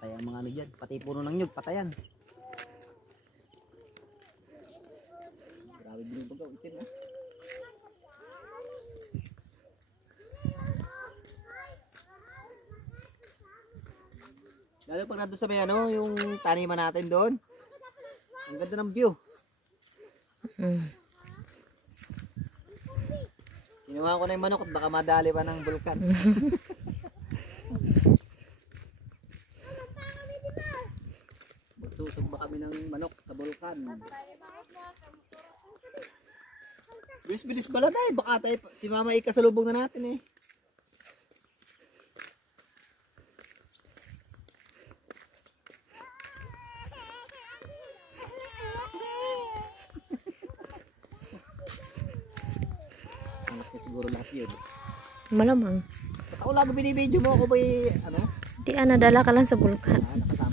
Patay ang mga ano dyan. Pati puno ng nyug, patayan. Grabe binubagaw, itin ha. Lalo pag nandun sa may ano, yung taniman natin doon. Ang ganda ng view. Kinuha ko na yung manok at baka madali pa ng bulkan. Susog ba kami ng manok sa bulkan? Bilis-bilis bala tayo. Baka tayo, si mama ikasalubong na natin eh. Anak niya siguro lahat yun. Malamang. Ba't ako lagi binibidyo mo ako ba ano? Di nadala ka lang sa bulkan. Nakasama